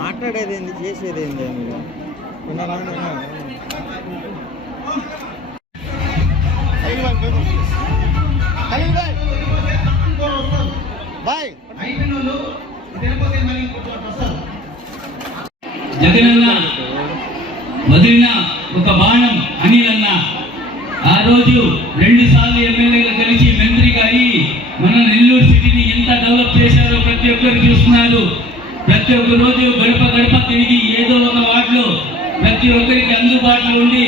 మాట్లాడేదేంది చేసేదేంది జగనన్న వదిలిన ఒక బాణం అనిలన్న ఆ రోజు 2 సార్లు ఎమ్మెల్యేగా కలిసి మంత్రిగా అయి మన నెల్లూరు సిటీని ఎంత డెవలప్ చేశారో ప్రతి ఒక్కరు చూస్తున్నారు. ప్రతి ఒక్క రోజు గడప గడప తిరిగి ఏదో ఒక వార్డులో ప్రతి ఒక్కరికి అందుబాటులో ఉండి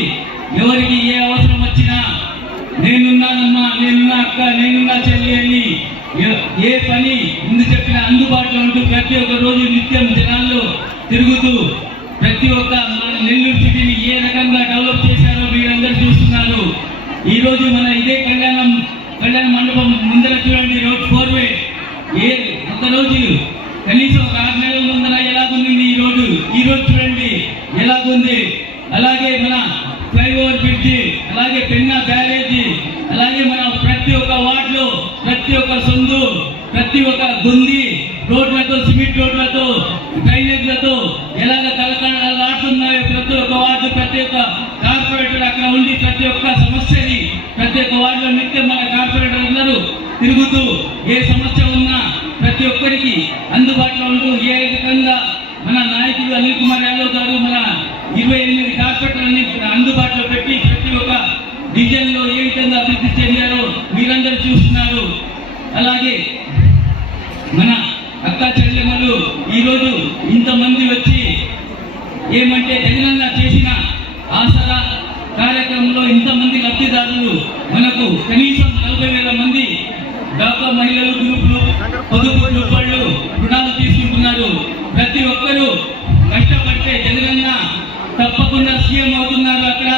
ఎవరికి ఏ అవసరం వచ్చినా నేనున్నానమ్మా, నేనున్నా అక్క, నేనున్నా చెల్లి అని ఏ పని ముందు చెప్పిన అందుబాటులో ఉంటూ ప్రతి ఒక్క రోజు నిత్యం జనాల్లో తిరుగుతూ ప్రతి ఒక్క మన నెల్లూరు సిటీని ఏ రకంగా డెవలప్ చేశారో మీరందరూ చూస్తున్నారు. ఈ రోజు మన ఇదే కళ్యాణ మండపం ముందర చూడండి, రోడ్ 4 వే ఒక రోజు కనీసం ఒక 6 నెలల ముందర ఎలాగుంది ఈ రోజు చూడండి ఎలాగుంది. అలాగే మన ఫ్లైఓవర్ బ్రిడ్జి, అలాగే పెన్నా బ్యారేజీ, అలాగే మన ప్రతి ఒక్క వార్డులో ప్రతి ఒక్క సందు, ప్రతి ఒక్క గుంది రోడ్లతో, సిమెంట్ రోడ్లతో, డ్రైనేజ్లతో ఎలాగ కలకలాడుతున్నాయో ప్రతి ఒక్క వార్డు, ప్రతి ఒక్క కార్పొరేటర్ అక్కడ ఉండి ప్రతి ఒక్క సమస్యని ప్రతి ఒక్క వార్డులో నిత్యం మన కార్పొరేటర్ అందరూ తిరుగుతూ ఏ సమస్య ఉన్నా ప్రతి ఒక్కరికి అందుబాటులో ఉంటూ ఏ విధంగా మన నాయకుడు అనిల్ కుమార్ యాదవ్ గారు మన 28 కార్పొరేటర్లని అందుబాటులో పెట్టి ప్రతి ఒక్క డివిజన్ లో ఏ విధంగా అభివృద్ధి చెందారో మీరందరూ చూస్తున్నారు. అలాగే మన అక్క చెల్లెమ్మలు ఈరోజు ఇంతమంది వచ్చి ఏమంటే జగనన్న చేసిన ఆసరా కార్యక్రమంలో ఇంతమంది లబ్ధిదారులు మనకు కనీసం 40,000 మంది డాక్రా మహిళలు గ్రూపులు, పొదుపు గ్రూపులు రుణాలు తీసుకుంటున్నారు. ప్రతి ఒక్కరూ కష్టపడితే జగనన్న తప్పకుండా సీఎం అవుతున్నారు. అక్కడ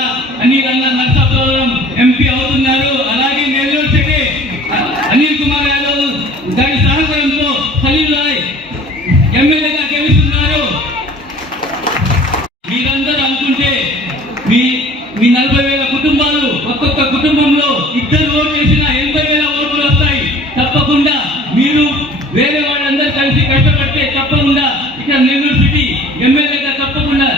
అనిల్ నర్సాపురం ఎంపీ అవుతున్నారు. అలాగే నెల్లూరు సిటీ అనిల్ కుమార్ యాదవ్ దాని సహకారంతో ఖలీల్ ఎమ్మెల్యేగా గెలుస్తున్నారు. మీరందరూ అనుకుంటే మీ 40,000 కుటుంబాలు, ఒక్కొక్క కుటుంబంలో 2 ఓట్లు వేసినా 80,000 ఓట్లు వస్తాయి. తప్పకుండా మీరు వేరే వాళ్ళందరూ కలిసి కష్టపడితే తప్పకుండా ఇక్కడ నెల్లూరు సిటీ ఎమ్మెల్యేగా తప్పకుండా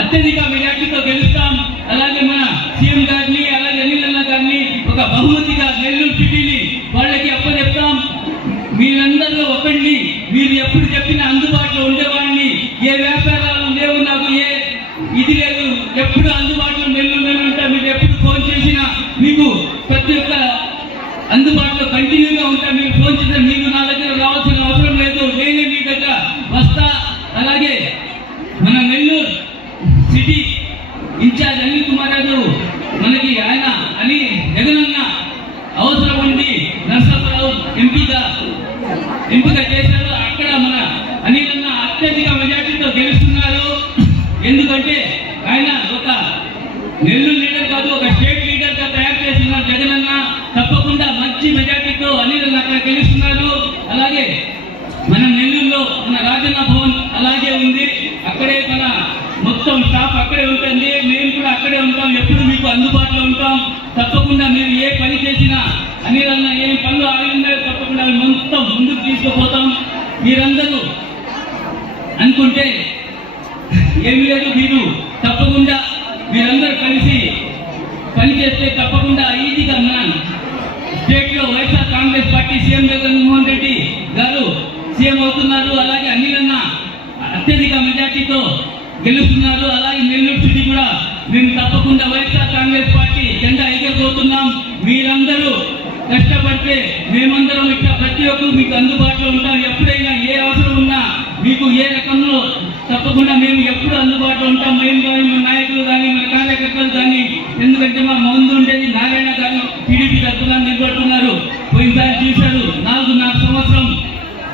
అత్యధిక మెజార్టీతో గెలుస్తాం. అలాగే మన సీఎం గారిని, అలాగే అనిల్ అన్న గారిని ఒక బహుమతిగా నెల్లూరు సిటీని వాళ్ళకి అప్పచెప్తాం. మీరందరిలో ఒకరిని, మీరు ఎప్పుడు చెప్పిన అందుబాటులో ఉండేవాడిని, ఏ వ్యాపారాలు లేవు, నాకు ఏ ఇది లేదు, ఎప్పుడు అందుబాటులో నెల్లూరు ఉంటా. మీరు ఎప్పుడు ఫోన్ చేసినా మీకు ప్రతి ఒక్క అందుబాటులో కంటిన్యూగా ఉంటా. మీరు ఫోన్ చేసిన మీకు నా దగ్గర రావాల్సిన అవసరం లేదు, నేనే మీ దగ్గర వస్తా. అలాగే మన నెల్లూరు సిటీ ఇన్ఛార్జ్ అనిల్ కుమార్ యాదవ్ మనకి ఆయన అని జగనన్న అవసరం ఉండి నర్సాపురం ఎంపిక చేశారు. అక్కడ మన అనిల్ అన్న అత్యధిక మెజార్టీతో గెలుస్తున్నారు. ఎందుకంటే ఆయన ఒక నెల్లూరు లీడర్ కాదు, ఒక స్టేట్ లీడర్ గా తయారు చేస్తున్నారు జగనన్న. తప్పకుండా మంచి మెజార్టీతో అనిల్ అన్న అక్కడ గెలుస్తున్నారు. అలాగే మన నెల్లూరులో మన రాజన్న భవన్ అలాగే ఉంది, అక్కడే మన మొత్తం స్టాఫ్ అక్కడే ఉంటుంది. మేము కూడా అక్కడే ఉంటాం, ఎప్పుడు మీకు అందుబాటులో ఉంటాం. తప్పకుండా మీరు ఏ పని చేసినా అనిల్ అన్న ఏ పనులు ఆగినాయో తప్పకుండా మొత్తం ముందుకు తీసుకుపోతాం. మీరందరూ అనుకుంటే ఏమి లేదు, మీరు తప్పకుండా మీరందరూ కలిసి పనిచేస్తే తప్పకుండా ఈజీగా మన స్టేట్ లో వైఎస్ఆర్ కాంగ్రెస్ పార్టీ సీఎం జగన్మోహన్ రెడ్డి గారు సీఎం అవుతున్నారు. అలాగే అనిలన్న అత్యధిక మెజార్టీతో గెలుస్తున్నారు. అలాగే నెల్లూరు సిటీ కూడా మేము తప్పకుండా వైఎస్ఆర్ కాంగ్రెస్ పార్టీ జెండా ఎగరబోతున్నాం. మీరందరూ కష్టపడితే మేమందరం ఇట్లా ప్రతి ఒక్కరు మీకు అందుబాటులో ఉంటాం. ఎప్పుడైనా ఏ అవసరం ఉన్నా మీకు ఏ రకంలో తప్పకుండా మేము ఎప్పుడు అందుబాటులో ఉంటాం. మేము కానీ మన నాయకులు కానీ మన కార్యకర్తలు కానీ, ఎందుకంటే మా ముందు ఉండేది నారాయణ గారు టీడీపీ తరఫున నిలబడుతున్నారు. పోయినసారి చూశారు 4.5 సంవత్సరం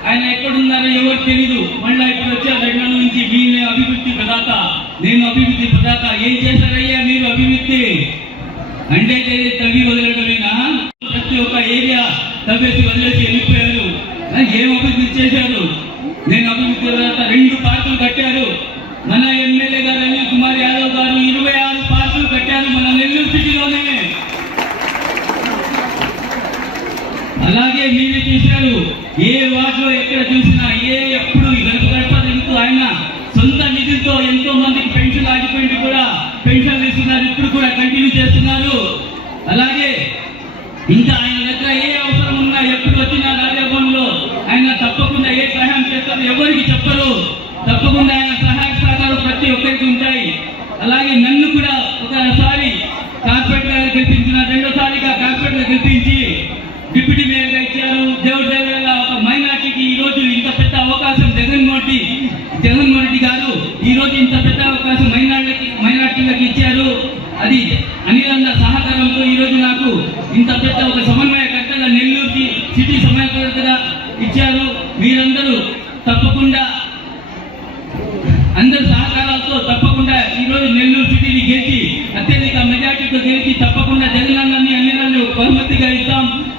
ఆయన ఎక్కడున్నారో ఎవరు తెలీదు. మళ్ళీ ఇప్పుడు వచ్చారు 2 నెలల నుంచి మీరే అభివృద్ధి ప్రదాత, నేను అభివృద్ధి ప్రదాత. ఏం చేశారయ్యా మీరు అభివృద్ధి అంటే తవ్వి వదిలేటమేనా? ప్రతి ఒక్క ఏరియా తవ్వేసి వదిలేసి వెళ్ళిపోయారు. ఏం అభివృద్ధి చేశారు? నేను అభివృద్ధి ప్రదాత. 2 పార్కులు కట్టారు. మన ఎమ్మెల్యే గారు అనిల్ కుమార్ యాదవ్ గారు 26 పార్కులు కట్టారు మన నెల్లూరు సిటీలోనే. అలాగే మీరే చూశారు, ఏ వార్డులో ఎక్కడ చూసినా ఎప్పుడు గడప గడప తిరుగుతూ ఆయన సొంత నిధులతో ఎంతో మందికి పెన్షన్ ఆగిపోయింది కూడా పెన్షన్ ఇస్తున్నారు. ఇప్పుడు కూడా కంటిన్యూ చేస్తున్నారు. అలాగే ఇంకా ఆయన దగ్గర ఏ అవసరం ఉన్నా ఎప్పుడు వచ్చినా రాజభవన్లో ఆయన తప్పకుండా ఏ సహాయం చేస్తారో ఎవరికి చెప్పరు. తప్పకుండా ఆయన సహాయ సహకారం ప్రతి ఒక్కరికి ఉంటాయి. అలాగే నన్ను కూడా ఒకసారి కార్పొరేట్గా గెలిపించిన, రెండోసారిగా కార్పొరేట్గా గెలిపించి డిప్యూటీ మేయర్గా ఇచ్చారు. దేవుడి దగ్గర ఒక మైనార్టీకి ఈ రోజు ఇంత పెద్ద అవకాశం జగన్మోహన్ రెడ్డి గారు ఈ రోజు ఇంత పెద్ద అవకాశం మైనార్టీలకు ఇచ్చారు. అది అనిలన్న సహకారంతో ఈ రోజు నాకు ఇంత పెద్ద ఒక సమన్వయకర్తగా నెల్లూరుకి సిటీ సమన్వయకర్తగా ఇచ్చారు. మీరందరూ తప్పకుండా అందరి సహకారాలతో